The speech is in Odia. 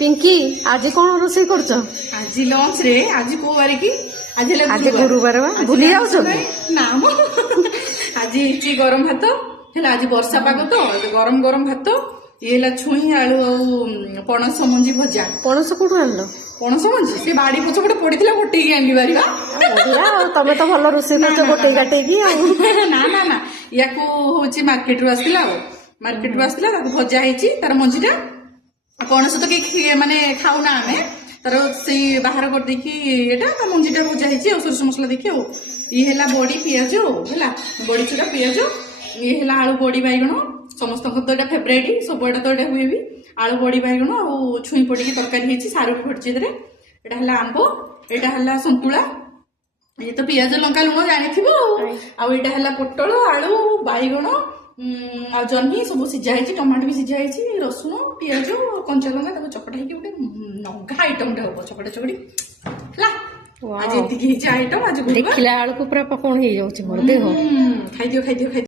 ପିଙ୍କି ଆଜି କଣ ରୋଷେଇ କରୁଛ? ଆଜି ଲଞ୍ଚ ରେ ଆଜି କୋଉ ବାର କି? ଆଜି ଗୁରୁବାର ବା ଭୁଲି ଯାଉଛ କି? ନା ମ ଆଜି ହେଇଛି ଗରମ ଭାତ ହେଲା। ଆଜି ବର୍ଷା ପାଗ ତ ଗରମ ଗରମ ଭାତ। ଇଏ ହେଲା ଛୁଇଁ ଆଳୁ ଆଉ ପଣସ ମଞ୍ଜି ଭଜା। ପଣସ କୋଉଠୁ ଆଣିଲ? ପଣସ ମଞ୍ଜି ସେ ବାଡି ପଛ ଗୋଟେ ପଡିଥିଲା ଗୋଟେଇକି ଆଣିଲି ପାରିବା। ତମେ ତ ଭଲ ରୋଷେଇ କରୁଛ ଗୋଟେଇ ଗାଟେଇକି ଆଉ। ନା ନା ନା ୟାକୁ ହଉଛି ମାର୍କେଟ ରୁ ଆସିଥିଲା ଆଉ ମାର୍କେଟ ରୁ ଆସିଥିଲା ତାକୁ ଭଜା ହେଇଛି ତାର ମଞ୍ଜି ଟା। ପଣସ ତ କେହି ମାନେ ଖାଉନା ଆମେ ତାର ସେଇ ବାହାର କରିଦେଇକି ଏଟା ତା ମଞ୍ଜି ଟା ଭଜା ହେଇଛି ଆଉ ସୋରିଷ ମସଲା ଦେଇକି ଆଉ। ଇଏ ହେଲା ବଡି ପିଆଜ ହେଲା ବଡି ଚୁରା ପିଆଜ। ଇଏ ହେଲା ଆଳୁ ବଡି ବାଇଗଣ ସମସ୍ତଙ୍କର ତ ଏଇଟା ଫେବରାଇଟ ସବୁଆଡେ ତ ଏଇଟା ହୁଏ ବି। ଆଳୁ ବଡି ବାଇଗଣ ଆଉ ଛୁଇଁ ପଡିକି ତରକାରୀ ହେଇଛି ସାରୁ ବି ପଡିଛି ଏଥିରେ। ଏଇଟା ହେଲା ଆମ୍ବ ଏଇଟା ହେଲା ସନ୍ତୁଳା। ଇଏ ତ ପିଆଜ ଲଙ୍କା ଲୁଣ ଜାଣିଥିବ ଆଉ ଏଇଟା ହେଲା ପୋଟଳ ଆଳୁ ବାଇଗଣ ଆଉ ଜହ୍ନି ସବୁ ସିଝା ହେଇଛି ଟମାଟୋ ବି ସିଝା ହେଇଛି ରସୁଣ ପିଆଜ କଞ୍ଚା ଲଙ୍କା ତାକୁ ଚକଟା ହେଇକି ଗୋଟେ ନଗା ଆଇଟମ ଟେ ହବ ଚକଟା ଚକଟି ହେଲା। ଆଜି ଏତିକି ହେଇଛି ଆଇଟମ ଆଜି ଦେଖିଲା ବେଳକୁ ପୁରା କଣ ହେଇଯାଉଛି ମୋର ଦେହ। ଖାଇଦିଅ ଖାଇଦିଅ ଖାଇଦିଅ।